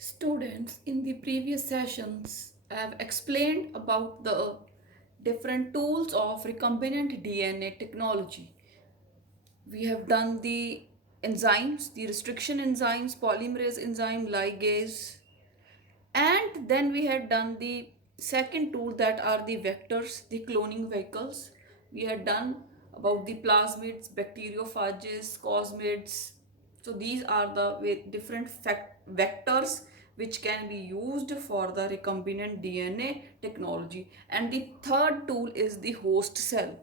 Students, in the previous sessions, I have explained about the different tools of recombinant DNA technology. We have done the enzymes, the restriction enzymes, polymerase enzyme, ligase, and then we had done the second tool that are the vectors, the cloning vehicles. We had done about the plasmids, bacteriophages, cosmids. So these are the different vectors which can be used for the recombinant DNA technology. And the third tool is the host cell.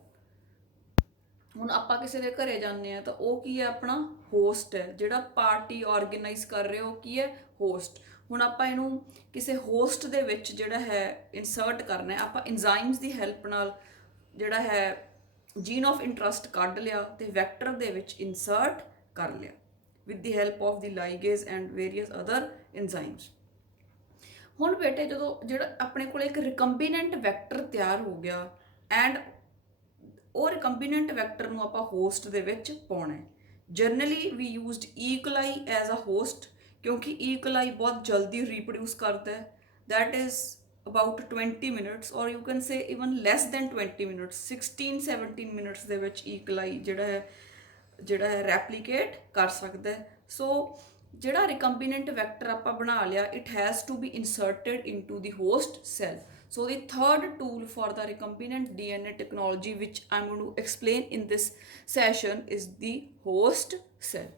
ਹੁਣ ਆਪਾਂ ਕਿਸੇ ਦੇ ਘਰੇ ਜਾਂਦੇ ਆ ਤਾਂ ਉਹ ਕੀ ਹੈ ਆਪਣਾ ਹੋਸਟ ਹੈ ਜਿਹੜਾ ਪਾਰਟੀ ਆਰਗੇਨਾਈਜ਼ ਕਰ ਰਿਹਾ ਉਹ ਕੀ ਹੈ ਹੋਸਟ ਹੁਣ ਆਪਾਂ ਇਹਨੂੰ ਕਿਸੇ ਹੋਸਟ ਦੇ ਵਿੱਚ ਜਿਹੜਾ ਹੈ ਇਨਸਰਟ ਕਰਨਾ ਹੈ ਆਪਾਂ ਐਂਜ਼ਾਈਮਸ ਦੀ ਹੈਲਪ ਨਾਲ ਜਿਹੜਾ ਹੈ ਜੀਨ ਆਫ ਇੰਟਰਸਟ ਕੱਢ ਲਿਆ ਤੇ ਵੈਕਟਰ ਦੇ ਵਿੱਚ ਇਨਸਰਟ ਕਰ ਲਿਆ with the help of the ligases and various other enzymes ਹੁਣ ਬੇਟੇ ਜਦੋਂ ਜਿਹੜਾ ਆਪਣੇ ਕੋਲ ਇੱਕ ਰਿਕੰਬੀਨੈਂਟ ਵੈਕਟਰ ਤਿਆਰ ਹੋ ਗਿਆ ਐਂਡ ਉਹ ਰਿਕੰਬੀਨੈਂਟ ਵੈਕਟਰ ਨੂੰ ਆਪਾਂ ਹੋਸਟ ਦੇ ਵਿੱਚ ਪਾਉਣਾ ਹੈ generally we used E coli as a host ਕਿਉਂਕਿ ਈਕੋਲਾਈ ਬਹੁਤ ਜਲਦੀ ਰੀਪਰੋਡਿਊਸ ਕਰਦਾ ਹੈ that is about 20 minutes or you can say even less than 20 minutes 16-17 minutes ਦੇ ਵਿੱਚ ਈਕੋਲਾਈ ਜਿਹੜਾ ਹੈ ਰੈਪਲੀਕੇਟ ਕਰ ਸਕਦਾ ਹੈ ਸੋ ਜਿਹੜਾ ਰਿਕੰਬੀਨੈਂਟ ਵੈਕਟਰ ਆਪਾਂ ਬਣਾ ਲਿਆ it has to be inserted into the host cell. So the third tool for the recombinant DNA technology which I'm going to explain in this session is the host cell.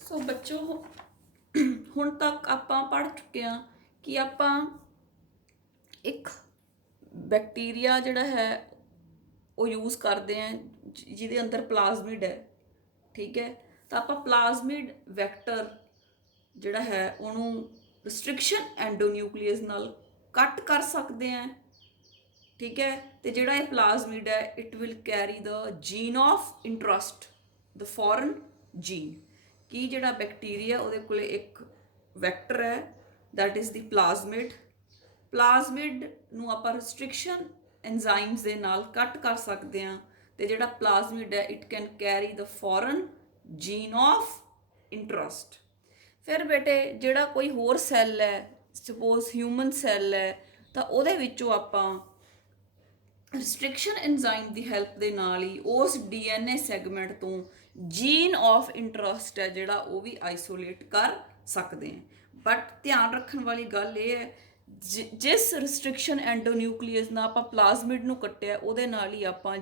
So ਬੱਚੋ ਹੁਣ ਤੱਕ ਆਪਾਂ ਪੜ੍ਹ ਚੁੱਕੇ ਹਾਂ ਕਿ ਆਪਾਂ ਇੱਕ ਬੈਕਟੀਰੀਆ ਜਿਹੜਾ ਹੈ ਉਹ ਯੂਜ਼ ਕਰਦੇ ਹਾਂ ਜਿਹਦੇ ਅੰਦਰ ਪਲਾਜ਼ਮਿਡ ਹੈ ਠੀਕ ਹੈ ਤਾਂ ਆਪਾਂ ਪਲਾਜ਼ਮਿਡ ਵੈਕਟਰ ਜਿਹੜਾ ਹੈ ਉਹਨੂੰ ਰਿਸਟ੍ਰਿਕਸ਼ਨ ਐਂਡੋਨਿਊਕਲੀਅਸ ਨਾਲ ਕੱਟ ਕਰ ਸਕਦੇ ਆ ਠੀਕ ਹੈ ਤੇ ਜਿਹੜਾ ਇਹ ਪਲਾਜ਼ਮਿਡ ਹੈ it will carry the gene of interest the foreign gene ਕੀ ਜਿਹੜਾ ਬੈਕਟੀਰੀਆ ਉਹਦੇ ਕੋਲੇ ਇੱਕ ਵੈਕਟਰ ਹੈ ਦੈਟ ਇਜ਼ ਦੀ ਪਲਾਜ਼ਮਿਡ ਨੂੰ ਆਪਾਂ ਰਿਸਟ੍ਰਿਕਸ਼ਨ ਐਂਜ਼ਾਈਮਸ ਦੇ ਨਾਲ ਕੱਟ ਕਰ ਸਕਦੇ ਆ ਤੇ ਜਿਹੜਾ ਪਲਾਜ਼ਮਿਡ ਹੈ it can carry the foreign jean of interest ਫਿਰ ਬੇਟੇ ਜਿਹੜਾ ਕੋਈ ਹੋਰ ਸੈੱਲ ਹੈ ਸਪੋਜ਼ ਹਿਊਮਨ ਸੈੱਲ ਹੈ ਤਾਂ ਉਹਦੇ ਵਿੱਚੋਂ ਆਪਾਂ ਰਿਸਟ੍ਰਿਕਸ਼ਨ ਐਂਜ਼ਾਈਮ ਦੀ ਹੈਲਪ ਦੇ ਨਾਲ ਹੀ ਉਸ ਡੀਐਨਏ ਸੈਗਮੈਂਟ ਤੋਂ ਜੀਨ ਆਫ ਇੰਟਰਸਟ ਹੈ ਜਿਹੜਾ ਉਹ ਵੀ ਆਈਸੋਲੇਟ ਕਰ ਸਕਦੇ ਹਾਂ ਬਟ ਧਿਆਨ ਰੱਖਣ ਵਾਲੀ ਗੱਲ ਇਹ ਹੈ ਜਿਸ ਰਿਸਟ੍ਰਿਕਸ਼ਨ ਐਂਡੋਨਿਊਕਲੀਅਸ ਨਾਲ ਆਪਾਂ ਪਲਾਜ਼ਮਿਡ ਨੂੰ ਕੱਟਿਆ ਉਹਦੇ ਨਾਲ ਹੀ ਆਪਾਂ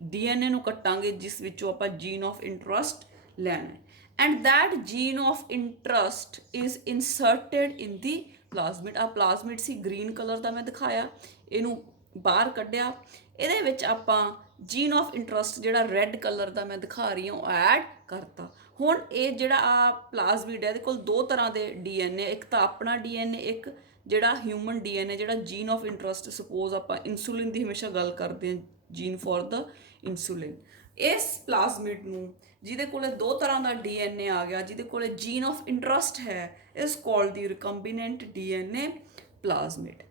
ਡੀਐਨਏ ਨੂੰ ਕੱਟਾਂਗੇ ਜਿਸ ਵਿੱਚੋਂ ਆਪਾਂ ਜੀਨ ਆਫ ਇੰਟਰਸਟ ਲੈਣਾ ਹੈ and that gene of interest is inserted in the plasmid ਆ plasmid ਸੀ green color ਦਾ ਮੈਂ ਦਿਖਾਇਆ ਇਹਨੂੰ ਬਾਹਰ ਕੱਢਿਆ ਇਹਦੇ ਵਿੱਚ ਆਪਾਂ gene of interest ਜਿਹੜਾ red color ਦਾ ਮੈਂ ਦਿਖਾ ਰਹੀ ਹਾਂ ਉਹ ਐਡ ਕਰਤਾ ਹੁਣ ਇਹ ਜਿਹੜਾ ਆ plasmid ਹੈ ਇਹਦੇ ਕੋਲ ਦੋ ਤਰ੍ਹਾਂ ਦੇ ਡੀਐਨਏ ਇੱਕ ਤਾਂ ਆਪਣਾ ਡੀਐਨਏ ਇੱਕ ਜਿਹੜਾ ਹਿਊਮਨ ਡੀਐਨਏ ਜਿਹੜਾ ਜੀਨ ਆਫ ਇੰਟਰਸਟ ਸਪੋਜ਼ ਆਪਾਂ ਇਨਸੂਲਿਨ ਦੀ ਹਮੇਸ਼ਾ ਗੱਲ ਕਰਦੇ ਹਾਂ ਜੀਨ ਫॉर द ਇਨਸੂਲਿਨ ਇਸ ਪਲਾਜ਼ਮਿਡ ਨੂੰ ਜਿਹਦੇ ਕੋਲੇ ਦੋ ਤਰ੍ਹਾਂ ਦਾ ਡੀਐਨਏ ਆ ਗਿਆ ਜਿਹਦੇ ਕੋਲੇ ਜੀਨ ਆਫ ਇੰਟਰਸਟ ਹੈ ਇਸ ਕਾਲਡ ਦੀ ਰਿਕੰਬੀਨੈਂਟ ਡੀਐਨਏ ਪਲਾਜ਼ਮਿਡ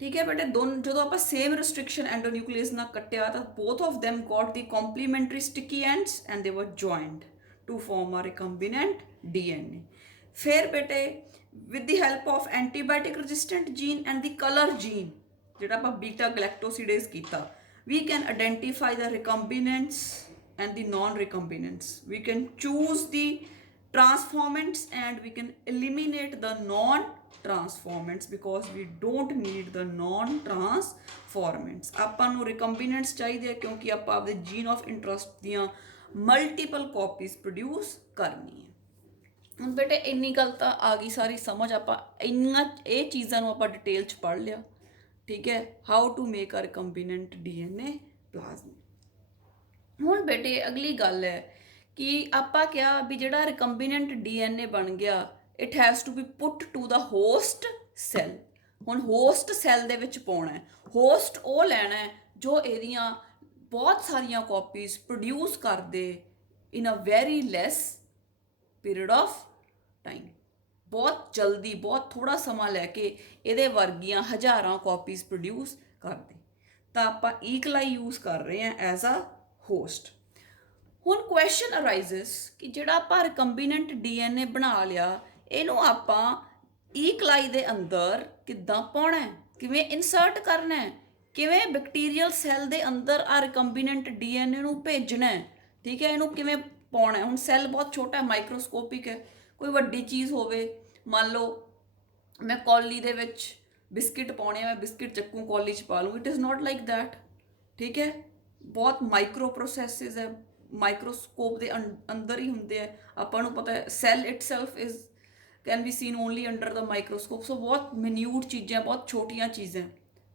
ਠੀਕ ਹੈ ਬੇਟੇ ਦੋਨੋਂ ਜਦੋਂ ਆਪਾਂ ਸੇਮ ਰਿਸਟ੍ਰਿਕਸ਼ਨ ਐਂਡੋਨਿਊਕਲੀਅਸ ਨਾਲ ਕੱਟਿਆ ਤਾਂ both of them got the complementary sticky ends and they were joined to form a recombinant DNA. ਫਿਰ ਬੇਟੇ with the help of antibiotic resistant gene and the color gene ਜਿਹੜਾ ਆਪਾਂ ਬੀਟਾ ਗਲੈਕਟੋਸਿਡੇਜ਼ ਕੀਤਾ we can identify the recombinants and the non-recombinants. We can choose the transformants and we can eliminate the non-transformants because we don't need the non-transformants. ਆਪਾਂ ਨੂੰ recombinants ਚਾਹੀਦੇ ਆ ਕਿਉਂਕਿ ਆਪਾਂ ਆਪਦੇ gene of interest ਦੀਆਂ multiple copies produce ਕਰਨੀ ਹੈ ਹੁਣ ਬੇਟੇ ਇੰਨੀ ਗੱਲ ਤਾਂ ਆ ਗਈ ਸਾਰੀ ਸਮਝ ਆਪਾਂ ਇੰਨਾ ਇਹ ਚੀਜ਼ਾਂ ਨੂੰ ਆਪਾਂ ਡਿਟੇਲ 'ਚ ਪੜ੍ਹ ਲਿਆ ਠੀਕ ਹੈ how to make a recombinant DNA plasmid ਹੁਣ ਬੇਟੇ ਅਗਲੀ ਗੱਲ ਹੈ ਕਿ ਆਪਾਂ ਕਿਹਾ ਵੀ ਜਿਹੜਾ ਰਿਕੰਬੀਨੈਂਟ ਡੀਐਨਏ ਬਣ ਗਿਆ it has to be put to the host cell ਹੁਣ ਹੋਸਟ ਸੈੱਲ ਦੇ ਵਿੱਚ ਪਾਉਣਾ ਹੈ ਹੋਸਟ ਉਹ ਲੈਣਾ ਹੈ ਜੋ ਇਹਦੀਆਂ ਬਹੁਤ ਸਾਰੀਆਂ ਕਾਪੀਜ਼ ਪ੍ਰੋਡਿਊਸ ਕਰਦੇ in a very less period of time ਬਹੁਤ ਜਲਦੀ ਬਹੁਤ ਥੋੜਾ ਸਮਾਂ ਲੈ ਕੇ ਇਹਦੇ ਵਰਗੀਆਂ ਹਜ਼ਾਰਾਂ ਕਾਪੀਜ਼ ਪ੍ਰੋਡਿਊਸ ਕਰਦੇ ਤਾਂ ਆਪਾਂ ਈਕਲਾਈ ਯੂਜ਼ ਕਰ ਰਹੇ ਹਾਂ ਐਜ਼ ਅ ਹੋਸਟ ਹੁਣ ਕੁਐਸਚਨ ਅਰਾਈਜ਼ਸ ਕਿ ਜਿਹੜਾ ਆਪਾਂ ਰਿਕੰਬੀਨੈਂਟ ਡੀਐਨਏ ਬਣਾ ਲਿਆ, ਇਹਨੂੰ ਆਪਾਂ ਈਕਲਾਈ ਦੇ ਅੰਦਰ ਕਿੱਦਾਂ ਪਾਉਣਾ ਹੈ, ਕਿਵੇਂ ਇਨਸਰਟ ਕਰਨਾ ਹੈ, ਕਿਵੇਂ ਬੈਕਟੀਰੀਅਲ ਸੈੱਲ ਦੇ ਅੰਦਰ ਆ ਰਿਕੰਬੀਨੈਂਟ ਡੀਐਨਏ ਨੂੰ ਭੇਜਣਾ ਹੈ, ਠੀਕ ਹੈ, ਇਹਨੂੰ ਕਿਵੇਂ ਪਾਉਣਾ ਹੈ। ਹੁਣ ਸੈੱਲ ਬਹੁਤ ਛੋਟਾ ਹੈ, ਮਾਈਕਰੋਸਕੋਪਿਕ ਹੈ, ਕੋਈ ਵੱਡੀ ਚੀਜ਼ ਹੋਵੇ, ਮੰਨ ਲਓ ਮੈਂ ਕੌਲੀ ਦੇ ਵਿੱਚ ਬਿਸਕਿਟ ਪਾਉਣੇ, ਮੈਂ ਬਿਸਕਿਟ ਚੱਕੂ ਕੌਲੀ 'ਚ ਪਾ ਲੂੰ, it is not like that, ਠੀਕ ਹੈ। ਬਹੁਤ ਮਾਈਕਰੋ ਪ੍ਰੋਸੈਸਿਸ ਹੈ, ਮਾਈਕਰੋਸਕੋਪ ਦੇ ਅੰਦਰ ਹੀ ਹੁੰਦੇ ਆ। ਆਪਾਂ ਨੂੰ ਪਤਾ ਹੈ cell itself is can be seen only under the microscope. So ਬਹੁਤ ਮਿਨਿਊਟ ਚੀਜ਼ਾਂ, ਬਹੁਤ ਛੋਟੀਆਂ ਚੀਜ਼ਾਂ,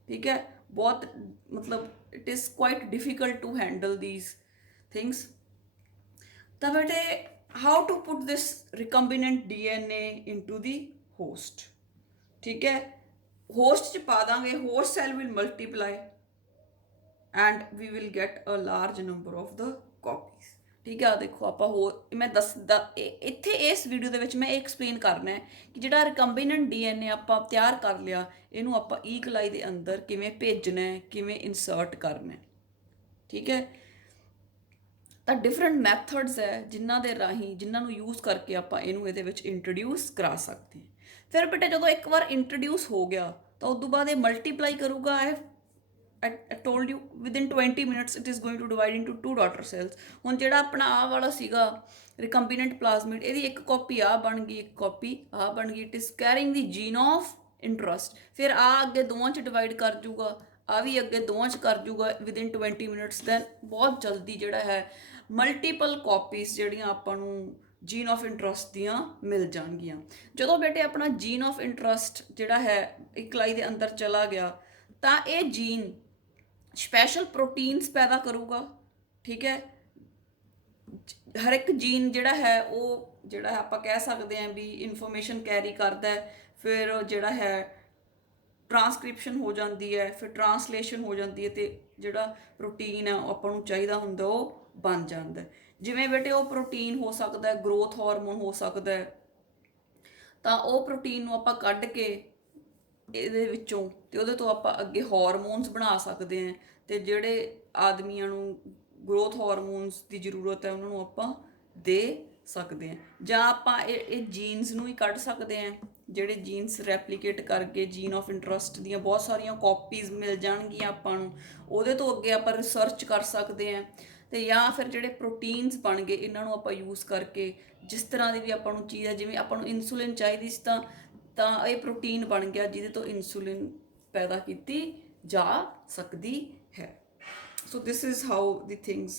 ਠੀਕ ਹੈ, ਬਹੁਤ ਮਤਲਬ it is quite difficult to handle these things. ਤਾਂ ਬੇਟੇ how to put this recombinant DNA into the host, ਠੀਕ ਹੈ। ਹੋਸਟ 'ਚ ਪਾ ਦਾਂਗੇ, host cell will multiply and we will get a large number of the copies, ਠੀਕ ਹੈ। ਦੇਖੋ ਆਪਾਂ ਹੋਰ ਮੈਂ ਦੱਸਦਾ ਇੱਥੇ ਇਸ ਵੀਡੀਓ ਦੇ ਵਿੱਚ ਮੈਂ ਇਹ ਐਕਸਪਲੇਨ ਕਰਨਾ ਹੈ ਕਿ ਜਿਹੜਾ ਰਿਕੰਬੀਨੈਂਟ ਡੀਐਨਏ ਆਪਾਂ ਤਿਆਰ ਕਰ ਲਿਆ, ਇਹਨੂੰ ਆਪਾਂ ਈਕਲਾਈ ਦੇ ਅੰਦਰ ਕਿਵੇਂ ਭੇਜਣਾ ਹੈ, ਕਿਵੇਂ ਇਨਸਰਟ ਕਰਨਾ ਹੈ, ਠੀਕ ਹੈ। ਤਾਂ ਡਿਫਰੈਂਟ ਮੈਥਡਸ ਹੈ ਜਿਨ੍ਹਾਂ ਦੇ ਰਾਹੀਂ, ਜਿਨ੍ਹਾਂ ਨੂੰ ਯੂਜ਼ ਕਰਕੇ ਆਪਾਂ ਇਹਨੂੰ ਇਹਦੇ ਵਿੱਚ ਇੰਟਰੋਡਿਊਸ ਕਰਾ ਸਕਦੇ ਹਾਂ। ਫਿਰ ਬੇਟਾ ਜਦੋਂ ਇੱਕ ਵਾਰ ਇੰਟਰੋਡਿਊਸ ਹੋ ਗਿਆ ਤਾਂ ਉਸ ਤੋਂ ਬਾਅਦ ਇਹ ਮਲਟੀਪਲਾਈ ਕਰੂਗਾ। I told you within 20 minutes it is going to divide into 2 daughter cells। ਹੁਣ ਜਿਹੜਾ ਆਪਣਾ ਆਹ ਵਾਲਾ ਸੀਗਾ ਰਿਕੰਬੀਨੈਂਟ ਪਲਾਜ਼ਮਿਡ, ਇਹਦੀ ਇੱਕ ਕਾਪੀ ਆ ਬਣ ਗਈ, ਇੱਕ ਕਾਪੀ ਆ ਬਣ ਗਈ, it is carrying the jean of interest. ਫਿਰ ਆ ਅੱਗੇ ਦੋਵਾਂ 'ਚ ਡਿਵਾਈਡ ਕਰ ਜੂਗਾ, ਆ ਵੀ ਅੱਗੇ ਦੋਵਾਂ 'ਚ ਕਰ ਜੂਗਾ ਵਿਦਿਨ 20 ਮਿੰਟਸ। ਦੈਨ ਬਹੁਤ ਜਲਦੀ ਜਿਹੜਾ ਹੈ ਮਲਟੀਪਲ ਕਾਪੀਜ਼ ਜਿਹੜੀਆਂ ਆਪਾਂ ਨੂੰ ਜੀਨ ਆਫ ਇੰਟਰਸਟ ਦੀਆਂ ਮਿਲ ਜਾਣਗੀਆਂ। ਜਦੋਂ ਬੇਟੇ ਆਪਣਾ ਜੀਨ ਆਫ ਇੰਟਰਸਟ ਜਿਹੜਾ ਹੈ ਇਕਲਾਈ ਦੇ ਅੰਦਰ ਚਲਾ ਗਿਆ ਤਾਂ ਇਹ ਜੀਨ ਸਪੈਸ਼ਲ ਪ੍ਰੋਟੀਨਸ ਪੈਦਾ ਕਰੂਗਾ, ਠੀਕ ਹੈ। ਹਰ ਇੱਕ ਜੀਨ ਜਿਹੜਾ ਹੈ ਉਹ ਜਿਹੜਾ ਆਪਾਂ ਕਹਿ ਸਕਦੇ ਹਾਂ ਵੀ ਇਨਫੋਰਮੇਸ਼ਨ ਕੈਰੀ ਕਰਦਾ ਹੈ। ਫਿਰ ਜਿਹੜਾ ਹੈ ਟਰਾਂਸਕ੍ਰਿਪਸ਼ਨ ਹੋ ਜਾਂਦੀ ਹੈ, ਫਿਰ ਟਰਾਂਸਲੇਸ਼ਨ ਹੋ ਜਾਂਦੀ ਹੈ, ਅਤੇ ਜਿਹੜਾ ਪ੍ਰੋਟੀਨ ਹੈ ਉਹ ਆਪਾਂ ਨੂੰ ਚਾਹੀਦਾ ਹੁੰਦਾ ਉਹ ਬਣ ਜਾਂਦਾ। ਜਿਵੇਂ ਬੇਟੇ ਉਹ ਪ੍ਰੋਟੀਨ ਹੋ ਸਕਦਾ, ਗਰੋਥ ਹਾਰਮੋਨ ਹੋ ਸਕਦਾ, ਤਾਂ ਉਹ ਪ੍ਰੋਟੀਨ ਨੂੰ ਆਪਾਂ ਕੱਢ ਕੇ ਇਹਦੇ ਵਿੱਚੋਂ ਅਤੇ ਉਹਦੇ ਤੋਂ ਆਪਾਂ ਅੱਗੇ ਹਾਰਮੋਨਸ ਬਣਾ ਸਕਦੇ ਹਾਂ। ਅਤੇ ਜਿਹੜੇ ਆਦਮੀਆਂ ਨੂੰ ਗਰੋਥ ਹਾਰਮੋਨਸ ਦੀ ਜ਼ਰੂਰਤ ਹੈ ਉਹਨਾਂ ਨੂੰ ਆਪਾਂ ਦੇ ਸਕਦੇ ਹਾਂ। ਜਾਂ ਆਪਾਂ ਇਹ ਜੀਨਸ ਨੂੰ ਹੀ ਕੱਢ ਸਕਦੇ ਹਾਂ, ਜਿਹੜੇ ਜੀਨਸ ਰੈਪਲੀਕੇਟ ਕਰਕੇ ਜੀਨ ਆਫ ਇੰਟਰਸਟ ਦੀਆਂ ਬਹੁਤ ਸਾਰੀਆਂ ਕਾਪੀਜ਼ ਮਿਲ ਜਾਣਗੀਆਂ ਆਪਾਂ ਨੂੰ, ਉਹਦੇ ਤੋਂ ਅੱਗੇ ਆਪਾਂ ਰਿਸਰਚ ਕਰ ਸਕਦੇ ਹਾਂ। ਅਤੇ ਜਾਂ ਫਿਰ ਜਿਹੜੇ ਪ੍ਰੋਟੀਨਸ ਬਣ ਗਏ ਇਹਨਾਂ ਨੂੰ ਆਪਾਂ ਯੂਜ਼ ਕਰਕੇ ਜਿਸ ਤਰ੍ਹਾਂ ਦੀ ਵੀ ਆਪਾਂ ਨੂੰ ਚੀਜ਼ ਹੈ, ਜਿਵੇਂ ਆਪਾਂ ਨੂੰ ਇਨਸੂਲਿਨ ਚਾਹੀਦੀ ਸੀ ਤਾਂ ਇਹ ਪ੍ਰੋਟੀਨ ਬਣ ਗਿਆ ਜਿਹਦੇ ਤੋਂ ਇਨਸੂਲਿਨ ਪੈਦਾ ਕੀਤੀ ਜਾ ਸਕਦੀ ਹੈ। ਸੋ this is how the things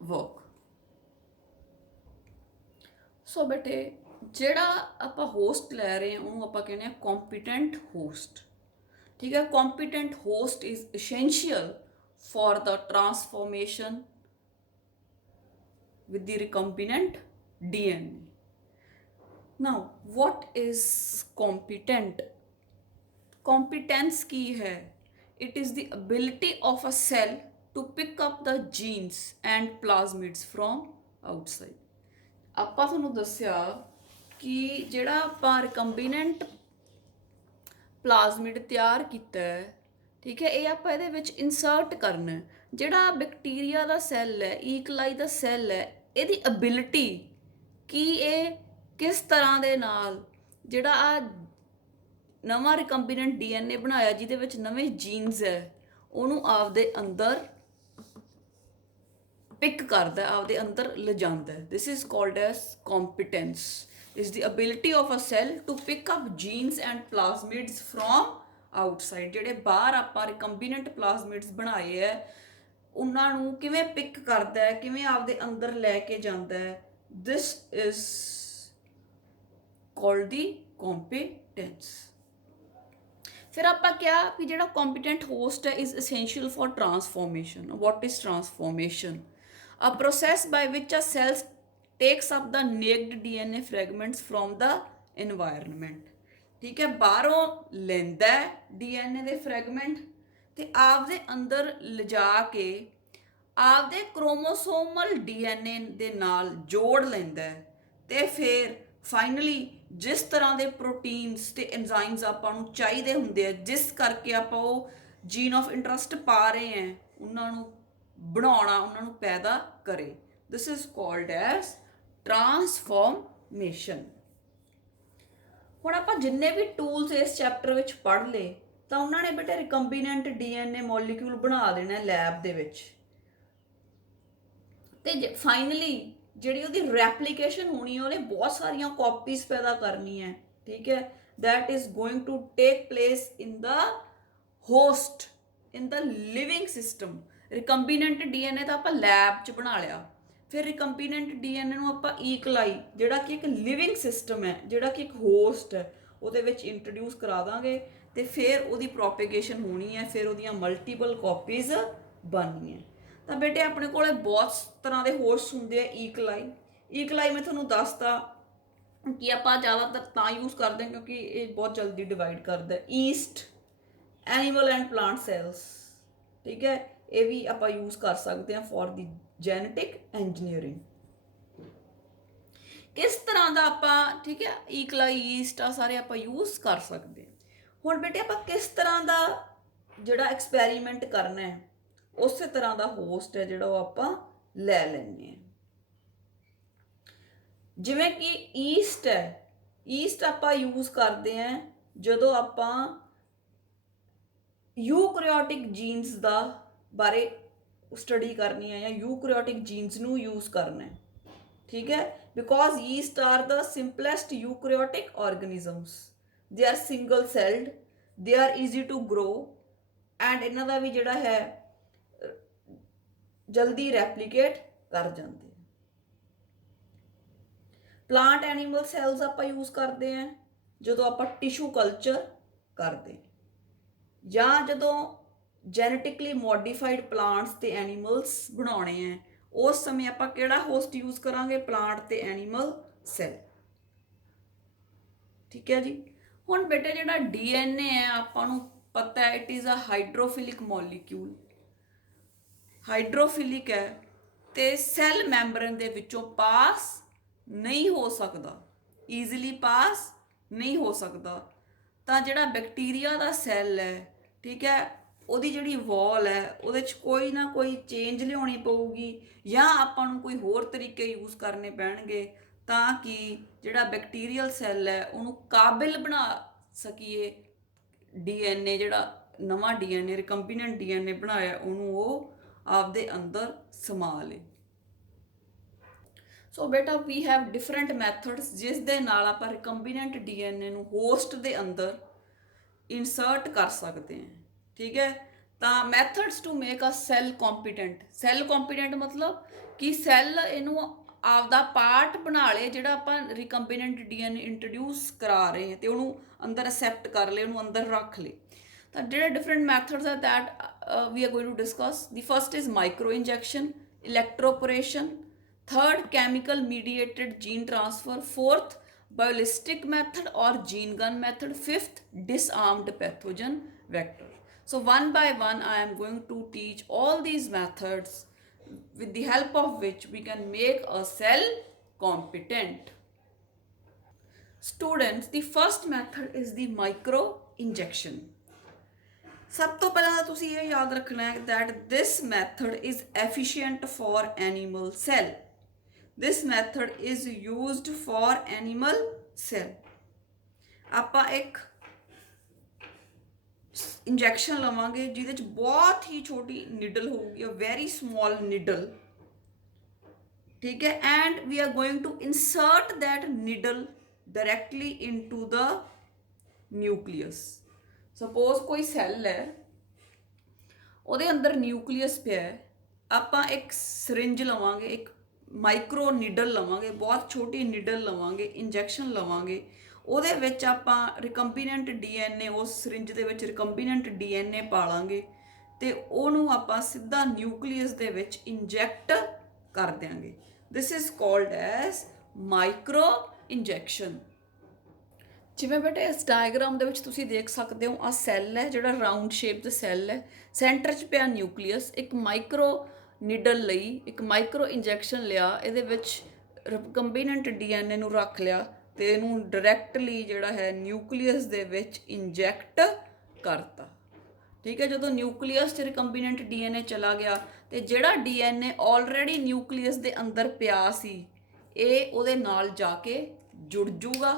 work. ਸੋ ਬੇਟੇ ਜਿਹੜਾ ਆਪਾਂ ਹੋਸਟ ਲੈ ਰਹੇ ਹਾਂ ਉਹਨੂੰ ਆਪਾਂ ਕਹਿੰਦੇ ਹਾਂ ਕੰਪੀਟੈਂਟ ਹੋਸਟ, ਠੀਕ ਹੈ। Competent host is essential for the transformation with the recombinant DNA. Now, what is competent? Competence ਕੀ ਹੈ? It is the ability of a cell to pick up the genes and plasmids from outside. ਆਪਾਂ ਤੁਹਾਨੂੰ ਦੱਸਿਆ ਕਿ ਜਿਹੜਾ ਆਪਾਂ ਰਿਕੰਬੀਨੈਂਟ ਪਲਾਜ਼ਮਿਡ ਤਿਆਰ ਕੀਤਾ ਹੈ, ਠੀਕ ਹੈ, ਇਹ ਆਪਾਂ ਇਹਦੇ ਵਿੱਚ ਇਨਸਰਟ ਕਰਨਾ। ਜਿਹੜਾ ਬੈਕਟੀਰੀਆ ਦਾ ਸੈੱਲ ਹੈ, ਈਕਲਾਈ ਦਾ ਸੈੱਲ ਹੈ, ਇਹਦੀ ਅਬਿਲਿਟੀ ਕਿ ਇਹ ਕਿਸ ਤਰ੍ਹਾਂ ਦੇ ਨਾਲ ਜਿਹੜਾ ਆ ਨਵਾਂ ਰਿਕੰਬੀਨੈਂਟ ਡੀਐਨਏ ਬਣਾਇਆ ਜਿਹਦੇ ਵਿੱਚ ਨਵੇਂ ਜੀਨਸ ਹੈ ਉਹਨੂੰ ਆਪਦੇ ਅੰਦਰ ਪਿਕ ਕਰਦਾ, ਆਪਦੇ ਅੰਦਰ ਲਿਜਾਂਦਾ। This is called as competence, is the ability of a cell to pick up genes and plasmids from outside। ਜਿਹੜੇ ਬਾਹਰ ਆਪਾਂ ਰਿਕੰਬੀਨੈਂਟ ਪਲਾਜ਼ਮਿਡਸ ਬਣਾਏ ਹੈ ਉਹਨਾਂ ਨੂੰ ਕਿਵੇਂ ਪਿਕ ਕਰਦਾ ਹੈ, ਕਿਵੇਂ ਆਪਦੇ ਅੰਦਰ ਲੈ ਕੇ ਜਾਂਦਾ ਹੈ। ਦਿਸ ਇਜ਼ ਕਾਲਡ ਦੀ ਕੰਪੀਟੈਂਸ। ਫਿਰ ਆਪਾਂ ਕਿਹਾ ਕਿ ਜਿਹੜਾ ਕੰਪੀਟੈਂਟ ਹੋਸਟ ਹੈ is essential for transformation। what is transformation? A process by which a cell takes up the naked DNA fragments from the environment, ਠੀਕ ਹੈ। ਬਾਹਰੋਂ ਲੈਂਦਾ DNA ਦੇ ਫਰੈਗਮੈਂਟ ਤੇ ਆਪਦੇ ਅੰਦਰ ਲਿਜਾ ਕੇ ਆਪਦੇ ਕ੍ਰੋਮੋਸੋਮਲ DNA ਦੇ ਨਾਲ ਜੋੜ ਲੈਂਦਾ ਤੇ ਫਿਰ ਫਾਈਨਲੀ ਜਿਸ ਤਰ੍ਹਾਂ ਦੇ ਪ੍ਰੋਟੀਨਸ ਤੇ ਐਂਜ਼ਾਈਮਸ ਆਪਾਂ ਨੂੰ ਚਾਹੀਦੇ ਹੁੰਦੇ ਆ, ਜਿਸ ਕਰਕੇ ਆਪਾਂ ਉਹ ਜੀਨ ਆਫ ਇੰਟਰਸਟ ਪਾ ਰਹੇ ਹਾਂ, ਉਹਨਾਂ ਨੂੰ ਬਣਾਉਣਾ, ਉਹਨਾਂ ਨੂੰ ਪੈਦਾ ਕਰੇ। ਦਿਸ ਇਜ਼ ਕਾਲਡ ਐਜ਼ ਟਰਾਂਸਫਾਰਮੇਸ਼ਨ। ਹੁਣ ਆਪਾਂ ਜਿੰਨੇ ਵੀ ਟੂਲਸ ਇਸ ਚੈਪਟਰ ਵਿੱਚ ਪੜ੍ਹ ਲਏ ਤਾਂ ਉਹਨਾਂ ਨੇ ਬੇਟੇ ਰਿਕੰਬੀਨੈਂਟ ਡੀਐਨਏ ਮੋਲੀਕਿਊਲ ਬਣਾ ਦੇਣਾ ਲੈਬ ਦੇ ਵਿੱਚ, ਤੇ ਫਾਈਨਲੀ ਜਿਹੜੀ ਉਹਦੀ ਰੈਪਲੀਕੇਸ਼ਨ ਹੋਣੀ ਹੈ ਉਹਨੇ ਬਹੁਤ ਸਾਰੀਆਂ ਕਾਪੀਜ਼ ਪੈਦਾ ਕਰਨੀਆਂ, ਠੀਕ ਹੈ। that is going to take place in the host, in the living system। Recombinant DNA ਤਾਂ ਆਪਾਂ ਲੈਬ 'ਚ ਬਣਾ ਲਿਆ, ਫਿਰ ਰਿਕੰਬੀਨੈਂਟ ਡੀਐਨਏ ਨੂੰ ਆਪਾਂ ਈਕਲਾਈ ਜਿਹੜਾ ਕਿ ਇੱਕ ਲਿਵਿੰਗ ਸਿਸਟਮ ਹੈ, ਜਿਹੜਾ ਕਿ ਇੱਕ ਹੋਸਟ ਹੈ, ਉਹਦੇ ਵਿੱਚ ਇੰਟਰੋਡਿਊਸ ਕਰਾ ਦਾਂਗੇ ਤੇ ਫਿਰ ਉਹਦੀ ਪ੍ਰੋਪੇਗੇਸ਼ਨ ਹੋਣੀ ਹੈ, ਫਿਰ ਉਹਦੀਆਂ ਮਲਟੀਪਲ ਕਾਪੀਜ਼ ਬਣਨੀਆਂ। ਤਾਂ ਬੇਟੇ ਆਪਣੇ ਕੋਲ ਬਹੁਤ ਤਰ੍ਹਾਂ ਦੇ ਹੋਸਟ ਹੁੰਦੇ ਆ। ਈਕਲਾਈ ਮੈਂ ਤੁਹਾਨੂੰ ਦੱਸਤਾ ਕਿ ਆਪਾਂ ਜ਼ਿਆਦਾਤਰ ਤਾਂ ਯੂਜ਼ ਕਰਦੇ ਹਾਂ ਕਿਉਂਕਿ ਇਹ ਬਹੁਤ ਜਲਦੀ ਡਿਵਾਈਡ ਕਰਦਾ। Yeast animal and plant cells, ਠੀਕ ਹੈ, ਇਹ ਵੀ ਆਪਾਂ ਯੂਜ਼ ਕਰ ਸਕਦੇ ਹਾਂ ਫॉर ਦੀ ਜੈਨੇਟਿਕ ਇੰਜੀਨੀਅਰਿੰਗ। ਕਿਸ ਤਰ੍ਹਾਂ ਦਾ ਆਪਾਂ, ਠੀਕ ਹੈ, ਈਕਲਾਈ ਈਸਟ ਆ ਸਾਰੇ ਆਪਾਂ ਯੂਜ਼ ਕਰ ਸਕਦੇ ਹਾਂ। ਹੁਣ ਬੇਟੇ ਆਪਾਂ ਕਿਸ ਤਰ੍ਹਾਂ ਦਾ ਜਿਹੜਾ ਐਕਸਪੈਰੀਮੈਂਟ ਕਰਨਾ ਹੈ ਉਸੇ ਤਰ੍ਹਾਂ ਦਾ ਹੋਸਟ ਹੈ ਜਿਹੜਾ ਉਹ ਆਪਾਂ ਲੈ ਲੈਂਦੇ ਹਾਂ। ਜਿਵੇਂ ਕਿ ਈਸਟ ਹੈ, ਈਸਟ ਆਪਾਂ ਯੂਜ਼ ਕਰਦੇ ਹਾਂ ਜਦੋਂ ਆਪਾਂ ਯੂਕੈਰੀਓਟਿਕ ਜੀਨਸ ਦਾ ਬਾਰੇ ਸਟੱਡੀ ਕਰਨੀ ਹੈ ਜਾਂ ਯੂਕੈਰੀਓਟਿਕ ਜੀਨਸ ਨੂੰ ਯੂਜ਼ ਕਰਨਾ ਹੈ, ਠੀਕ ਹੈ। Because yeast are the simplest eukaryotic organisms, they are single celled, they are easy to grow and ਇਹਨਾਂ ਦਾ ਵੀ ਜਿਹੜਾ ਹੈ ਜਲਦੀ ਰੈਪਲੀਕੇਟ ਕਰ ਜਾਂਦੇ। ਪਲਾਂਟ ਐਨੀਮਲ ਸੈਲਸ ਆਪਾਂ ਯੂਜ਼ ਕਰਦੇ ਹਾਂ ਜਦੋਂ ਆਪਾਂ ਟਿਸ਼ੂ ਕਲਚਰ ਕਰਦੇ, ਜਾਂ ਜਦੋਂ ਜੈਨੇਟਿਕਲੀ ਮੋਡੀਫਾਈਡ ਪਲਾਂਟਸ ਤੇ ਐਨੀਮਲਸ ਬਣਾਉਣੇ ਹੈ ਉਸ ਸਮੇਂ ਆਪਾਂ ਕਿਹੜਾ ਹੋਸਟ ਯੂਜ਼ ਕਰਾਂਗੇ, ਪਲਾਂਟ ਤੇ ਐਨੀਮਲ ਸੈਲ, ਠੀਕ ਹੈ ਜੀ। ਹੁਣ ਬੇਟੇ ਜਿਹੜਾ ਡੀਐਨਏ ਹੈ ਆਪਾਂ ਨੂੰ ਪਤਾ ਹੈ it is a hydrophilic molecule, hydrophilic ਹੈ ਤੇ ਸੈੱਲ ਮੈਂਬਰਨ ਦੇ ਵਿੱਚੋਂ ਪਾਸ ਨਹੀਂ ਹੋ ਸਕਦਾ, ਈਜ਼ੀਲੀ ਪਾਸ ਨਹੀਂ ਹੋ ਸਕਦਾ। ਤਾਂ ਜਿਹੜਾ ਬੈਕਟੀਰੀਆ ਦਾ ਸੈੱਲ ਹੈ, ਠੀਕ ਹੈ, ਉਹਦੀ ਜਿਹੜੀ ਵਾਲ ਹੈ ਉਹਦੇ 'ਚ ਕੋਈ ਨਾ ਕੋਈ ਚੇਂਜ ਲਿਆਉਣੀ ਪਊਗੀ ਜਾਂ ਆਪਾਂ ਨੂੰ ਕੋਈ ਹੋਰ ਤਰੀਕੇ ਯੂਜ਼ ਕਰਨੇ ਪੈਣਗੇ ਤਾਂ ਕਿ ਜਿਹੜਾ ਬੈਕਟੀਰੀਅਲ ਸੈੱਲ ਹੈ ਉਹਨੂੰ ਕਾਬਿਲ ਬਣਾ ਸਕੀਏ ਡੀਐਨਏ, ਜਿਹੜਾ ਨਵਾਂ ਡੀਐਨਏ ਰਿਕੰਬੀਨੈਂਟ ਡੀਐਨਏ ਬਣਾਇਆ ਉਹਨੂੰ ਉਹ ਆਪਦੇ ਅੰਦਰ ਸਮਾ ਲੇ। ਸੋ ਬੇਟਾ ਵੀ ਹੈਵ ਡਿਫਰੈਂਟ ਮੈਥਡਸ ਜਿਸ ਦੇ ਨਾਲ ਆਪਾਂ ਰਿਕੰਬੀਨੈਂਟ ਡੀਐਨਏ ਨੂੰ ਹੋਸਟ ਦੇ ਅੰਦਰ ਇਨਸਰਟ ਕਰ ਸਕਦੇ ਹਾਂ, ਠੀਕ ਹੈ। ਤਾਂ methods to make a cell competent, cell competent ਮਤਲਬ ਕਿ ਸੈੱਲ ਇਹਨੂੰ ਆਪਦਾ ਪਾਰਟ ਬਣਾ ਲੇ ਜਿਹੜਾ ਆਪਾਂ ਰਿਕੰਬੀਨੈਂਟ ਡੀਐਨਏ ਇੰਟਰੋਡਿਊਸ ਕਰਾ ਰਹੇ ਹਾਂ ਤੇ ਉਹਨੂੰ ਅੰਦਰ ਅਸੈਪਟ ਕਰ ਲੇ, ਉਹਨੂੰ ਅੰਦਰ ਰੱਖ ਲੇ। ਤਾਂ ਜਿਹੜੇ ਡਿਫਰੈਂਟ ਮੈਥਡਸ ਆ that we are going to discuss. The first is micro injection, electroporation, third chemical mediated gene transfer, fourth ballistic method or gene gun method, fifth disarmed pathogen vector. So one by one I am going to teach all these methods with the help of which we can make a cell competent. Students, the first method is the micro injection. ਸਭ ਤੋਂ ਪਹਿਲਾਂ ਤਾਂ ਤੁਸੀਂ ਇਹ ਯਾਦ ਰੱਖਣਾ ਹੈ that this method is efficient for animal cell. This method is used for animal cell. ਆਪਾਂ ਇੱਕ ਇੰਜੈਕਸ਼ਨ ਲਵਾਂਗੇ ਜਿਹਦੇ 'ਚ ਬਹੁਤ ਹੀ ਛੋਟੀ ਨਿਡਲ ਹੋਊਗੀ, a very small needle, ਠੀਕ ਹੈ, and we are going to insert that needle directly into the nucleus. Suppose ਕੋਈ ਸੈੱਲ ਹੈ ਉਹਦੇ ਅੰਦਰ ਨਿਊਕਲੀਅਸ ਪਿਆ ਹੈ, ਆਪਾਂ ਇੱਕ ਸਰਿੰਜ ਲਵਾਂਗੇ, ਇੱਕ ਮਾਈਕਰੋ ਨੀਡਲ ਲਵਾਂਗੇ, ਬਹੁਤ ਛੋਟੀ ਨੀਡਲ ਲਵਾਂਗੇ, ਇੰਜੈਕਸ਼ਨ ਲਵਾਂਗੇ, ਉਹਦੇ ਵਿੱਚ ਆਪਾਂ ਰਿਕੰਬੀਨੈਂਟ ਡੀਐਨਏ ਉਸ ਸਰਿੰਜ ਦੇ ਵਿੱਚ ਰਿਕੰਬੀਨੈਂਟ ਡੀਐਨਏ ਪਾ ਲਾਂਗੇ ਤੇ ਉਹਨੂੰ ਆਪਾਂ ਸਿੱਧਾ ਨਿਊਕਲੀਅਸ ਦੇ ਵਿੱਚ ਇੰਜੈਕਟ ਕਰ ਦਿਆਂਗੇ। ਦਿਸ is called as micro injection. ਜਿਵੇਂ ਬੇਟੇ ਇਸ ਡਾਇਗਰਾਮ ਦੇ ਵਿੱਚ ਤੁਸੀਂ ਦੇਖ ਸਕਦੇ ਹੋ, ਆਹ ਸੈੱਲ ਹੈ ਜਿਹੜਾ ਰਾਊਂਡ ਸ਼ੇਪ ਦਾ ਸੈੱਲ ਹੈ, ਸੈਂਟਰ 'ਚ ਪਿਆ ਨਿਊਕਲੀਅਸ, ਇੱਕ ਮਾਈਕਰੋ ਨੀਡਲ ਲਈ ਇੱਕ ਮਾਈਕਰੋ ਇੰਜੈਕਸ਼ਨ ਲਿਆ, ਇਹਦੇ ਵਿੱਚ ਰਿਕੰਬੀਨੈਂਟ ਡੀਐਨਏ ਨੂੰ ਰੱਖ ਲਿਆ ਤੇ ਇਹਨੂੰ ਡਾਇਰੈਕਟਲੀ ਜਿਹੜਾ ਹੈ ਨਿਊਕਲੀਅਸ ਦੇ ਵਿੱਚ ਇੰਜੈਕਟ ਕਰਤਾ, ਠੀਕ ਹੈ। ਜਦੋਂ ਨਿਊਕਲੀਅਸ 'ਚ ਰਿਕੰਬੀਨੈਂਟ ਡੀਐਨਏ ਚਲਾ ਗਿਆ ਤੇ ਜਿਹੜਾ ਡੀਐਨਏ ਆਲਰੇਡੀ ਨਿਊਕਲੀਅਸ ਦੇ ਅੰਦਰ ਪਿਆ ਸੀ ਇਹ ਉਹਦੇ ਨਾਲ ਜਾ ਕੇ ਜੁੜ ਜੂਗਾ।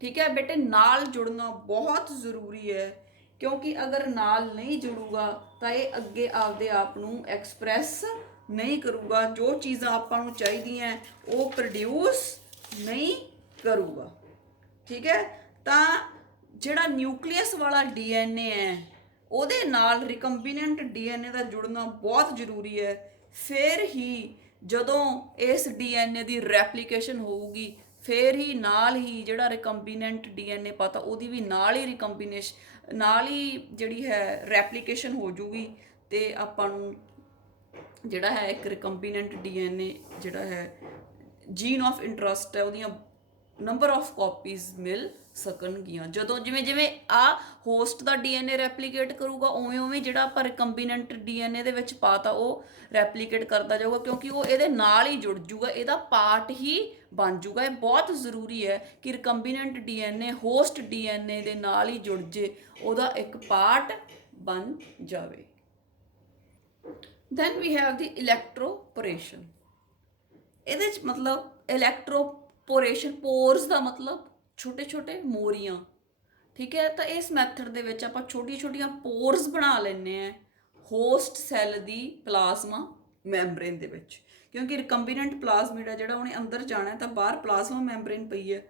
ਠੀਕ ਹੈ ਬੇਟੇ, ਨਾਲ ਜੁੜਨਾ ਬਹੁਤ ਜ਼ਰੂਰੀ ਹੈ, ਕਿਉਂਕਿ ਅਗਰ ਨਾਲ ਨਹੀਂ ਜੁੜੂਗਾ ਤਾਂ ਇਹ ਅੱਗੇ ਆਪਦੇ ਆਪ ਨੂੰ ਐਕਸਪ੍ਰੈਸ ਨਹੀਂ ਕਰੂਗਾ, ਜੋ ਚੀਜ਼ਾਂ ਆਪਾਂ ਨੂੰ ਚਾਹੀਦੀਆਂ ਉਹ ਪ੍ਰੋਡਿਊਸ ਨਹੀਂ ਕਰੂਗਾ। ਠੀਕ ਹੈ, ਤਾਂ ਜਿਹੜਾ ਨਿਊਕਲੀਅਸ ਵਾਲਾ ਡੀਐਨਏ ਹੈ ਉਹਦੇ ਨਾਲ ਰਿਕੰਬੀਨੈਂਟ ਡੀਐਨਏ ਦਾ ਜੁੜਨਾ ਬਹੁਤ ਜ਼ਰੂਰੀ ਹੈ। ਫਿਰ ਹੀ ਜਦੋਂ ਇਸ ਡੀਐਨਏ ਦੀ ਰੈਪਲੀਕੇਸ਼ਨ ਹੋਊਗੀ ਫਿਰ ਹੀ ਨਾਲ ਹੀ ਜਿਹੜਾ ਰਿਕੰਬੀਨੈਂਟ ਡੀਐਨਏ ਪਤਾ ਉਹਦੀ ਵੀ ਨਾਲ ਹੀ ਨਾਲ ਹੀ ਜਿਹੜੀ ਹੈ ਰੈਪਲੀਕੇਸ਼ਨ ਹੋ ਜੂਗੀ ਤੇ ਆਪਾਂ ਨੂੰ ਜਿਹੜਾ ਹੈ ਇੱਕ ਰਿਕੰਬੀਨੈਂਟ ਡੀਐਨਏ ਜਿਹੜਾ ਹੈ ਜੀਨ ਆਫ ਇੰਟਰਸਟ ਹੈ ਉਹਦੀਆਂ ਨੰਬਰ ਆਫ ਕਾਪੀਜ਼ ਮਿਲ ਸਕਣਗੀਆਂ। ਜਦੋਂ ਜਿਵੇਂ ਜਿਵੇਂ ਆ ਹੋਸਟ ਦਾ ਡੀਐਨਏ ਰੈਪਲੀਕੇਟ ਕਰੂਗਾ ਉਵੇਂ ਉਵੇਂ ਜਿਹੜਾ ਆਪਾਂ ਰਿਕੰਬੀਨੈਂਟ ਡੀਐਨਏ ਦੇ ਵਿੱਚ ਪਾਤਾ ਉਹ ਰੈਪਲੀਕੇਟ ਕਰਦਾ ਜਾਊਗਾ, ਕਿਉਂਕਿ ਉਹ ਇਹਦੇ ਨਾਲ ਹੀ ਜੁੜ ਜੂਗਾ, ਇਹਦਾ ਪਾਰਟ ਹੀ ਬਣ ਜੂਗਾ। ਇਹ ਬਹੁਤ ਜ਼ਰੂਰੀ ਹੈ ਕਿ ਰਿਕੰਬੀਨੈਂਟ ਡੀਐਨਏ ਹੋਸਟ ਡੀਐਨਏ ਦੇ ਨਾਲ ਹੀ ਜੁੜ ਜੇ, ਉਹਦਾ ਇੱਕ ਪਾਰਟ ਬਣ ਜਾਵੇ। then we have the electroporation। ਇਹਦੇ ਚ ਮਤਲਬ ਇਲੈਕਟ੍ਰੋਪੋਰੇਸ਼ਨ, ਪੋਰਸ ਦਾ ਮਤਲਬ ਛੋਟੇ ਛੋਟੇ ਮੋਰੀਆਂ। ਠੀਕ ਹੈ, ਤਾਂ ਇਸ ਮੈਥਡ ਦੇ ਵਿੱਚ ਆਪਾਂ ਛੋਟੀਆਂ ਛੋਟੀਆਂ ਪੋਰਸ ਬਣਾ ਲੈਂਦੇ ਆ ਹੋਸਟ ਸੈੱਲ ਦੀ ਪਲਾਜ਼ਮਾ ਮੈਂਬਰੇਨ ਦੇ ਵਿੱਚ, ਕਿਉਂਕਿ ਰਿਕੰਬੀਨੈਂਟ ਪਲਾਜ਼ਮੀਡ ਹੈ ਜਿਹੜਾ ਉਹਨੇ ਅੰਦਰ ਜਾਣਾ ਤਾਂ ਬਾਹਰ ਪਲਾਜ਼ਮਾ ਮੈਂਬਰੇਨ ਪਈ ਹੈ,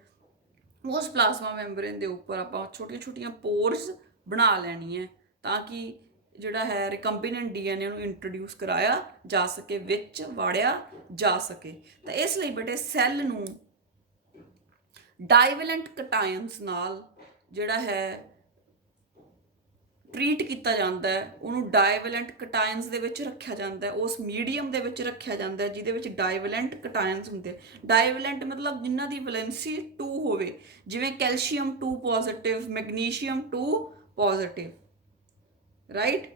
ਉਸ ਪਲਾਜ਼ਮਾ ਮੈਂਬਰੇਨ ਦੇ ਉੱਪਰ ਆਪਾਂ ਛੋਟੀਆਂ ਛੋਟੀਆਂ ਪੋਰਸ ਬਣਾ ਲੈਣੀ ਹੈ ਤਾਂ ਕਿ ਜਿਹੜਾ ਹੈ ਰਿਕੰਬੀਨੈਂਟ ਡੀਐਨਏ ਨੂੰ ਇੰਟਰੋਡਿਊਸ ਕਰਾਇਆ ਜਾ ਸਕੇ, ਵਿੱਚ ਵਾੜਿਆ ਜਾ ਸਕੇ। ਤਾਂ ਇਸ ਲਈ ਬੇਟੇ ਸੈੱਲ ਨੂੰ ਡਾਈਵੈਲੈਂਟ ਕਟਾਇਨਸ ਨਾਲ ਜਿਹੜਾ ਹੈ ਟ੍ਰੀਟ ਕੀਤਾ ਜਾਂਦਾ ਹੈ, ਉਹਨੂੰ ਡਾਈਵੈਲੈਂਟ ਕਟਾਇਨਸ ਦੇ ਵਿੱਚ ਰੱਖਿਆ ਜਾਂਦਾ ਹੈ, ਉਸ ਮੀਡੀਅਮ ਦੇ ਵਿੱਚ ਰੱਖਿਆ ਜਾਂਦਾ ਹੈ ਜਿਹਦੇ ਵਿੱਚ ਡਾਈਵੈਲੈਂਟ ਕਟਾਇਨਸ ਹੁੰਦੇ। ਡਾਈਵੈਲੈਂਟ ਮਤਲਬ ਜਿਨ੍ਹਾਂ ਦੀ ਵੈਲੈਂਸੀ 2 ਹੋਵੇ, ਜਿਵੇਂ calcium 2 positive, magnesium 2 positive, right.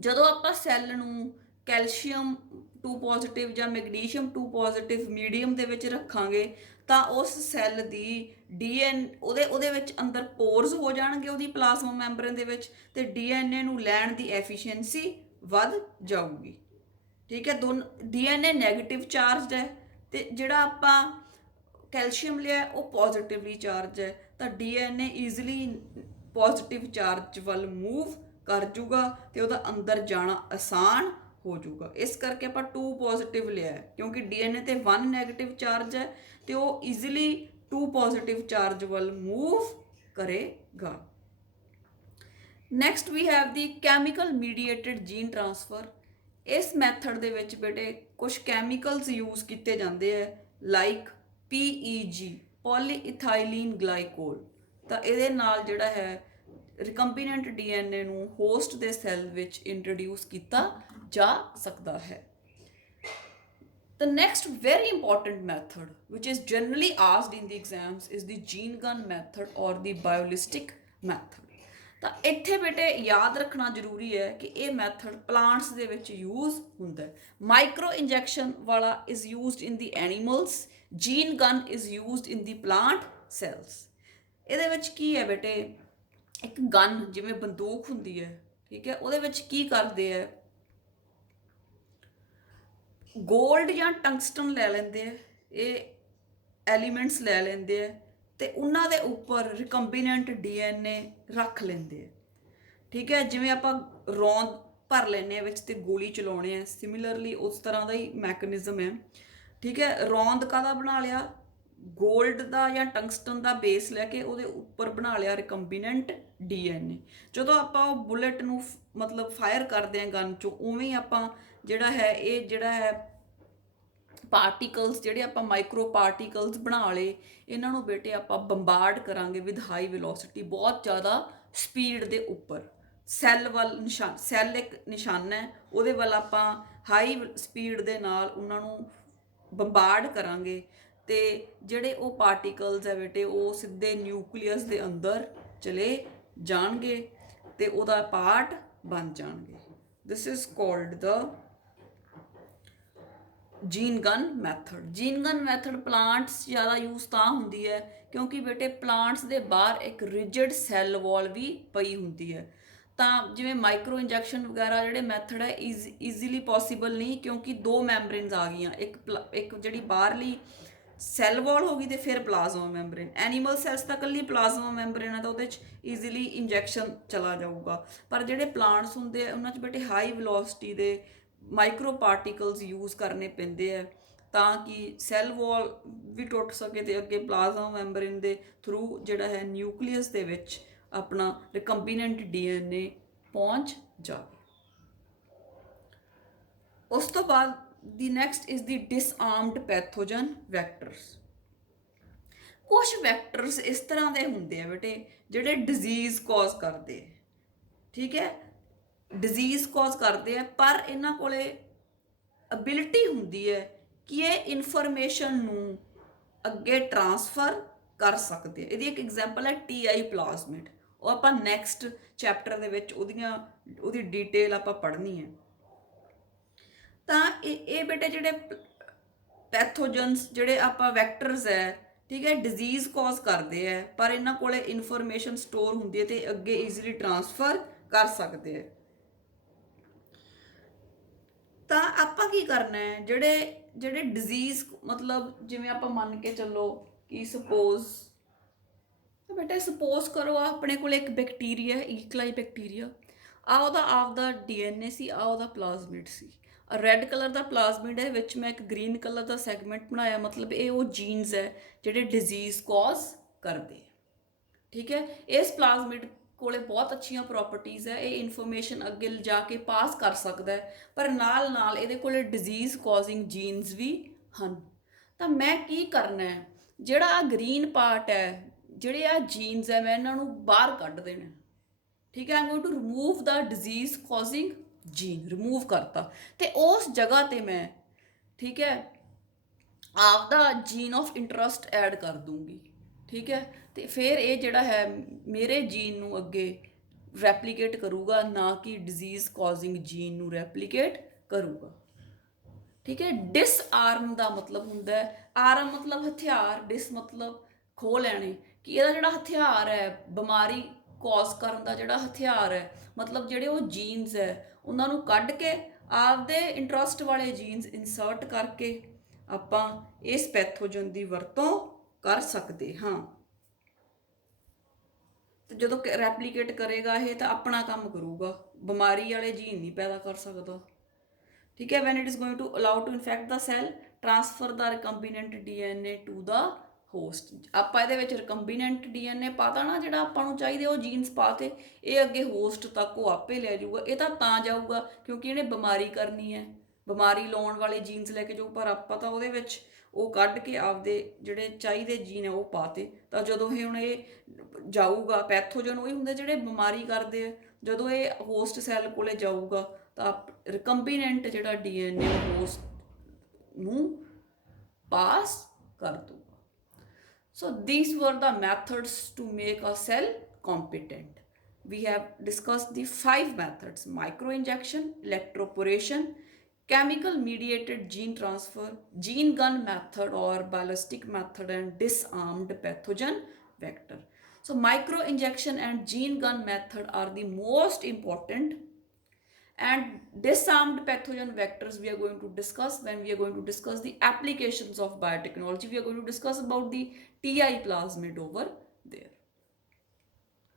ਜਦੋਂ ਆਪਾਂ ਸੈੱਲ ਨੂੰ ਕੈਲਸ਼ੀਅਮ 2 ਪੋਜ਼ਿਟਿਵ ਜਾਂ ਮੈਗਨੀਸ਼ੀਅਮ 2 ਪੋਜ਼ਿਟਿਵ ਮੀਡੀਅਮ ਦੇ ਵਿੱਚ ਰੱਖਾਂਗੇ ਤਾਂ ਉਸ ਸੈੱਲ ਦੀ ਉਹਦੇ ਵਿੱਚ ਅੰਦਰ ਪੋਰਸ ਹੋ ਜਾਣਗੇ ਉਹਦੀ ਪਲਾਜ਼ਮਾ ਮੈਂਬਰੇਨ ਦੇ ਵਿੱਚ, ਤੇ ਡੀਐਨਏ ਨੂੰ ਲੈਣ ਦੀ ਐਫੀਸ਼ੀਐਂਸੀ ਵੱਧ ਜਾਊਗੀ। ਠੀਕ ਹੈ, ਡੀਐਨਏ ਨੈਗੇਟਿਵ ਚਾਰਜਡ ਹੈ ਤੇ ਜਿਹੜਾ ਆਪਾਂ ਕੈਲਸ਼ੀਅਮ ਲਿਆ ਉਹ ਪੋਜ਼ਿਟਿਵਲੀ ਚਾਰਜ ਹੈ, ਤਾਂ ਡੀਐਨਏ ਈਜ਼ੀਲੀ ਪੋਜ਼ਿਟਿਵ ਚਾਰਜ ਵੱਲ ਮੂਵ ਕਰ ਜੂਗਾ ਤੇ ਉਹਦਾ ਅੰਦਰ ਜਾਣਾ ਆਸਾਨ ਹੋ ਜੂਗਾ। ਇਸ ਕਰਕੇ ਆਪਾਂ 2 ਪੋਜ਼ਿਟਿਵ ਲਿਆ ਹੈ, ਕਿਉਂਕਿ ਡੀਐਨਏ ਤੇ 1 ਨੈਗੇਟਿਵ ਚਾਰਜ ਹੈ ਤੇ ਉਹ ਈਜ਼ੀਲੀ 2 ਪੋਜ਼ਿਟਿਵ ਚਾਰਜ ਵੱਲ ਮੂਵ ਕਰੇਗਾ। Next we have the chemical mediated gene transfer. ਇਸ ਮੈਥਡ ਦੇ ਵਿੱਚ ਬੇਟੇ ਕੁਝ ਕੈਮੀਕਲਸ ਯੂਜ਼ ਕੀਤੇ ਜਾਂਦੇ ਹੈ ਲਾਈਕ PEG, ਪੋਲੀਇਥਾਈਲੀਨ ਗਲਾਈਕੋਲ। ਤਾਂ ਇਹਦੇ ਨਾਲ ਜਿਹੜਾ ਹੈ ਰਿਕੰਬੀਨੈਂਟ ਡੀਐਨਏ ਨੂੰ ਹੋਸਟ ਦੇ ਸੈੱਲ ਵਿੱਚ ਇੰਟਰੋਡਿਊਸ ਕੀਤਾ ਜਾ ਸਕਦਾ ਹੈ। The next very important method which is generally asked in the exams is the gene gun method or the biolistic method। ਤਾਂ ਇੱਥੇ ਬੇਟੇ ਯਾਦ ਰੱਖਣਾ ਜ਼ਰੂਰੀ ਹੈ ਕਿ ਇਹ ਮੈਥਡ ਪਲਾਂਟਸ ਦੇ ਵਿੱਚ ਯੂਜ਼ ਹੁੰਦਾ ਹੈ। ਮਾਈਕਰੋ ਇੰਜੈਕਸ਼ਨ ਵਾਲਾ is used in the animals, gene gun is used in the plant cells. ਇਹਦੇ ਵਿੱਚ ਕੀ ਹੈ ਬੇਟੇ, ਇੱਕ ਗਨ ਜਿਵੇਂ ਬੰਦੂਕ ਹੁੰਦੀ ਹੈ, ਠੀਕ ਹੈ, ਉਹਦੇ ਵਿੱਚ ਕੀ ਕਰਦੇ ਹੈ, ਗੋਲਡ ਜਾਂ ਟੰਗਸਟਨ ਲੈ ਲੈਂਦੇ ਆ, ਇਹ ਐਲੀਮੈਂਟਸ ਲੈ ਲੈਂਦੇ ਆ ਤੇ ਉਹਨਾਂ ਦੇ ਉੱਪਰ ਰਿਕੰਬੀਨੈਂਟ ਡੀਐਨਏ ਰੱਖ ਲੈਂਦੇ ਆ। ਠੀਕ ਹੈ, ਜਿਵੇਂ ਆਪਾਂ ਰੌਂਦ ਭਰ ਲੈਂਦੇ ਆ ਵਿੱਚ ਤੇ ਗੋਲੀ ਚਲਾਉਣੇ ਆ, ਸਿਮਿਲਰਲੀ ਉਸ ਤਰ੍ਹਾਂ ਦਾ ਹੀ ਮੈਕੈਨਿਜ਼ਮ ਹੈ। ਠੀਕ ਹੈ, ਰੌਂਦ ਕਾਹਦਾ ਬਣਾ ਲਿਆ, ਗੋਲਡ ਦਾ ਜਾਂ ਟੰਗਸਟਨ ਦਾ ਬੇਸ ਲੈ ਕੇ ਉਹਦੇ ਉੱਪਰ ਬਣਾ ਲਿਆ ਰਿਕੰਬੀਨੈਂਟ ਡੀਐਨਏ। ਜਦੋਂ ਆਪਾਂ ਉਹ ਬੁਲੇਟ ਨੂੰ ਮਤਲਬ ਫਾਇਰ ਕਰਦੇ ਹਾਂ ਗਨ ਚੋਂ, ਉਵੇਂ ਹੀ ਆਪਾਂ ਜਿਹੜਾ ਹੈ ਇਹ ਜਿਹੜਾ ਹੈ ਪਾਰਟੀਕਲਸ ਜਿਹੜੇ ਆਪਾਂ ਮਾਈਕਰੋ ਪਾਰਟੀਕਲਸ ਬਣਾ ਲਏ, ਇਹਨਾਂ ਨੂੰ ਬੇਟੇ ਆਪਾਂ ਬੰਬਾਰਡ ਕਰਾਂਗੇ ਵਿਦ ਹਾਈ ਵੈਲੋਸਿਟੀ, ਬਹੁਤ ਜ਼ਿਆਦਾ ਸਪੀਡ ਦੇ ਉੱਪਰ। ਸੈੱਲ ਵੱਲ ਸੈੱਲ ਇੱਕ ਨਿਸ਼ਾਨਾ ਹੈ, ਉਹਦੇ ਵੱਲ ਆਪਾਂ ਹਾਈ ਸਪੀਡ ਦੇ ਨਾਲ ਉਹਨਾਂ ਨੂੰ ਬੰਬਾਰਡ ਕਰਾਂਗੇ ਤੇ ਜਿਹੜੇ ਉਹ ਪਾਰਟੀਕਲਸ ਹੈ ਬੇਟੇ ਉਹ ਸਿੱਧੇ ਨਿਊਕਲੀਅਸ ਦੇ ਅੰਦਰ ਚਲੇ ਜਾਣਗੇ ਤੇ ਉਹਦਾ ਪਾਰਟ ਬਣ ਜਾਣਗੇ। ਦਿਸ is called the jean gun method. Jean gun method plants ਜ਼ਿਆਦਾ ਯੂਜ਼ ਤਾਂ ਹੁੰਦੀ ਹੈ ਕਿਉਂਕਿ ਬੇਟੇ ਪਲਾਂਟਸ ਦੇ ਬਾਹਰ ਇੱਕ ਰਿਜਿਡ ਸੈੱਲ ਵਾਲ ਵੀ ਪਈ ਹੁੰਦੀ ਹੈ, ਤਾਂ ਜਿਵੇਂ ਮਾਈਕਰੋ ਇੰਜੈਕਸ਼ਨ ਵਗੈਰਾ ਜਿਹੜੇ ਮੈਥਡ ਹੈ ਈਜ਼ੀਲੀ ਪੋਸੀਬਲ ਨਹੀਂ, ਕਿਉਂਕਿ ਦੋ ਮੈਂਬਰੇਨਸ ਆ ਗਈਆਂ, ਇੱਕ ਜਿਹੜੀ ਬਾਹਰਲੀ ਸੈੱਲ ਵਾਲ ਹੋ ਗਈ ਤੇ ਫਿਰ ਪਲਾਜ਼ਮਾ ਮੈਂਬਰੇਨ। ਐਨੀਮਲ ਸੈਲਸ ਤਾਂ ਇਕੱਲੀ ਪਲਾਜ਼ਮਾ ਮੈਂਬਰੇਨ ਹੈ ਤਾਂ ਉਹਦੇ 'ਚ ਈਜ਼ੀਲੀ ਇੰਜੈਕਸ਼ਨ ਚਲਾ ਜਾਊਗਾ, ਪਰ ਜਿਹੜੇ ਪਲਾਂਟਸ ਹੁੰਦੇ ਆ ਉਹਨਾਂ 'ਚ ਬੇਟੇ ਹਾਈ ਵੈਲੋਸਿਟੀ ਦੇ ਮਾਈਕਰੋ ਪਾਰਟੀਕਲਸ ਯੂਜ਼ ਕਰਨੇ ਪੈਂਦੇ ਆ ਤਾਂ ਕਿ ਸੈੱਲ ਵਾਲ ਵੀ ਟੁੱਟ ਸਕੇ ਤੇ ਅੱਗੇ ਪਲਾਜ਼ਮਾ ਮੈਂਬਰੇਨ ਦੇ ਥਰੂ ਜਿਹੜਾ ਹੈ ਨਿਊਕਲੀਅਸ ਦੇ ਵਿੱਚ ਆਪਣਾ ਰਿਕੰਬੀਨੈਂਟ ਡੀਐਨਏ ਪਹੁੰਚ ਜਾਵੇ। ਉਸ ਤੋਂ ਬਾਅਦ ਦੀ next is the ਡਿਸਆਰਮਡ pathogen vectors. ਕੁਝ ਵੈਕਟਰਸ ਇਸ ਤਰ੍ਹਾਂ ਦੇ ਹੁੰਦੇ ਆ ਬੇਟੇ ਜਿਹੜੇ ਡਿਜ਼ੀਜ਼ ਕਾਜ਼ ਕਰਦੇ ਆ, ਠੀਕ ਹੈ, ਡਿਜ਼ੀਜ਼ ਕਾਜ਼ ਕਰਦੇ ਆ, ਪਰ ਇਹਨਾਂ ਕੋਲੇ ਅਬਿਲਿਟੀ ਹੁੰਦੀ ਹੈ ਕਿ ਇਹ ਇਨਫੋਰਮੇਸ਼ਨ ਨੂੰ ਅੱਗੇ ਟਰਾਂਸਫਰ ਕਰ ਸਕਦੇ ਆ। ਇਹਦੀ ਇੱਕ ਐਗਜ਼ਾਮਪਲ ਹੈ TI ਪਲਾਜ਼ਮਿਡ, ਉਹ ਆਪਾਂ ਨੈਕਸਟ ਚੈਪਟਰ ਦੇ ਵਿੱਚ ਉਹਦੀ ਡਿਟੇਲ ਆਪਾਂ ਪੜ੍ਹਨੀ ਹੈ। ਤਾਂ ਇਹ ਬੇਟੇ ਜਿਹੜੇ ਪੈਥੋਜਨਸ ਜਿਹੜੇ ਆਪਾਂ ਵੈਕਟਰਸ ਹੈ, ਠੀਕ ਹੈ, ਡਿਜ਼ੀਜ਼ ਕਾਜ਼ ਕਰਦੇ ਆ, ਪਰ ਇਹਨਾਂ ਕੋਲੇ ਇਨਫੋਰਮੇਸ਼ਨ ਸਟੋਰ ਹੁੰਦੀ ਹੈ ਤੇ ਅੱਗੇ ਈਜ਼ੀਲੀ ਟਰਾਂਸਫਰ ਕਰ ਸਕਦੇ ਆ। ਤਾਂ ਆਪਾਂ ਕੀ ਕਰਨਾ ਹੈ, ਜਿਹੜੇ ਡਿਜ਼ੀਜ਼ ਮਤਲਬ ਜਿਵੇਂ ਆਪਾਂ ਮੰਨ ਕੇ ਚੱਲੋ ਕਿ ਸਪੋਜ਼ ਬੇਟਾ ਸਪੋਜ਼ ਕਰੋ ਆਪਣੇ ਕੋਲ ਇੱਕ ਬੈਕਟੀਰੀਆ, ਈਕਲਾਈ ਬੈਕਟੀਰੀਆ, ਉਹਦਾ ਆਪਦਾ DNA ਸੀ, ਉਹਦਾ ਪਲਾਜ਼ਮਿਡ ਸੀ। ਰੈੱਡ ਕਲਰ ਦਾ ਪਲਾਜ਼ਮਿਡ ਹੈ, ਵਿੱਚ ਮੈਂ ਇੱਕ ਗ੍ਰੀਨ ਕਲਰ ਦਾ ਸੈਗਮੈਂਟ ਬਣਾਇਆ, ਮਤਲਬ ਇਹ ਉਹ ਜੀਨਸ ਹੈ ਜਿਹੜੇ ਡਿਜ਼ੀਜ਼ ਕਾਜ਼ ਕਰਦੇ, ਠੀਕ ਹੈ। ਇਸ ਪਲਾਜ਼ਮਿਡ ਕੋਲੇ ਬਹੁਤ ਅੱਛੀਆਂ ਪ੍ਰੋਪਰਟੀਜ਼ ਹੈ, ਇਹ ਇਨਫੋਰਮੇਸ਼ਨ ਅੱਗੇ ਲਿਜਾ ਕੇ ਪਾਸ ਕਰ ਸਕਦਾ ਹੈ, ਪਰ ਨਾਲ ਨਾਲ ਇਹਦੇ ਕੋਲੇ ਡਿਜ਼ੀਜ਼ ਕਾਜ਼ਿੰਗ ਜੀਨਸ ਵੀ ਹਨ। ਤਾਂ ਮੈਂ ਕੀ ਕਰਨਾ ਹੈ, ਜਿਹੜਾ ਆ ਗ੍ਰੀਨ ਪਾਰਟ ਹੈ, ਜਿਹੜੇ ਆ ਜੀਨਸ ਹੈ, ਮੈਂ ਇਹਨਾਂ ਨੂੰ ਬਾਹਰ ਕੱਢ ਦੇਣਾ, ਠੀਕ ਹੈ। I am going to remove the disease causing gene, remove ਕਰਤਾ, ਤੇ ਉਸ ਜਗ੍ਹਾ ਤੇ ਮੈਂ, ਠੀਕ ਹੈ, ਆਪਦਾ ਜੀਨ ਆਫ ਇੰਟਰਸਟ ਐਡ ਕਰ ਦੂੰਗੀ, ਠੀਕ ਹੈ। ਤੇ ਫਿਰ ਇਹ ਜਿਹੜਾ ਹੈ ਮੇਰੇ ਜੀਨ ਨੂੰ ਅੱਗੇ ਰੈਪਲੀਕੇਟ ਕਰੂਗਾ, ਨਾ ਕਿ ਡਿਜ਼ੀਜ਼ ਕਾਜ਼ਿੰਗ ਜੀਨ ਨੂੰ ਰੈਪਲੀਕੇਟ ਕਰੂਗਾ, ਠੀਕ ਹੈ। ਡਿਸਆਰਮ ਦਾ ਮਤਲਬ ਹੁੰਦਾ ਹੈ, ਆਰਮ ਮਤਲਬ ਹਥਿਆਰ, ਡਿਸ ਮਤਲਬ ਖੋਹ ਲੈਣੇ, ਕਿ ਇਹਦਾ ਜਿਹੜਾ ਹਥਿਆਰ ਹੈ ਬਿਮਾਰੀ ਕਾਜ਼ ਕਰਨ ਦਾ ਜਿਹੜਾ ਹਥਿਆਰ ਹੈ, ਮਤਲਬ ਜਿਹੜੇ ਉਹ ਜੀਨਸ ਹੈ ਉਹਨਾਂ ਨੂੰ ਕੱਢ ਕੇ ਆਪਦੇ ਇੰਟਰਸਟ ਵਾਲੇ ਜੀਨਸ ਇਨਸਰਟ ਕਰਕੇ ਆਪਾਂ ਇਸ ਪੈਥੋਜਨ ਦੀ ਵਰਤੋਂ ਕਰ ਸਕਦੇ ਹਾਂ। ਤੇ ਜਦੋਂ ਰੈਪਲੀਕੇਟ ਕਰੇਗਾ ਇਹ ਤਾਂ ਆਪਣਾ ਕੰਮ ਕਰੂਗਾ, ਬਿਮਾਰੀ ਵਾਲੇ ਜੀਨ ਨਹੀਂ ਪੈਦਾ ਕਰ ਸਕਦਾ, ਠੀਕ ਹੈ। When it is going to allow to infect the cell, transfer the recombinant DNA to the host. ਆਪਾਂ ਇਹਦੇ ਵਿੱਚ ਰਿਕੰਬੀਨੈਂਟ DNA ਪਾਤਾ ਨਾ, ਜਿਹੜਾ ਆਪਾਂ ਨੂੰ ਚਾਹੀਦੇ ਉਹ ਜੀਨਸ ਪਾਤੇ, ਇਹ ਅੱਗੇ ਹੋਸਟ ਤੱਕ ਉਹ ਆਪੇ ਲੈ ਜਾਊਗਾ। ਇਹ ਤਾਂ ਜਾਊਗਾ ਕਿਉਂਕਿ ਇਹਨੇ ਬਿਮਾਰੀ ਕਰਨੀ ਹੈ, ਬਿਮਾਰੀ ਲਾਉਣ ਵਾਲੇ ਜੀਨਸ ਲੈ ਕੇ ਜਾਊ, ਪਰ ਆਪਾਂ ਤਾਂ ਉਹਦੇ ਵਿੱਚ ਉਹ ਕੱਢ ਕੇ ਆਪਦੇ ਜਿਹੜੇ ਚਾਹੀਦੇ ਜੀਨ ਹੈ ਉਹ ਪਾਤੇ। ਤਾਂ ਜਦੋਂ ਇਹ ਜਾਊਗਾ, ਪੈਥੋਜਨ ਉਹੀ ਹੁੰਦੇ ਜਿਹੜੇ ਬਿਮਾਰੀ ਕਰਦੇ ਆ, ਜਦੋਂ ਇਹ ਹੋਸਟ ਸੈੱਲ ਕੋਲੇ ਜਾਊਗਾ ਤਾਂ ਰਿਕੰਬੀਨੈਂਟ ਜਿਹੜਾ DNA ਹੋਸਟ ਨੂੰ ਪਾਸ ਕਰ ਦੂਗਾ। So these were the methods to make a cell competent. We have discussed the 5 methods: microinjection, electroporation, chemical mediated gene transfer, gene gun method or ballistic method, and disarmed pathogen vector. So microinjection and gene gun method are the most important, and disarmed pathogen vectors we are going to discuss when we are going to discuss the applications of biotechnology. We are going to discuss about the TI plasmid over there.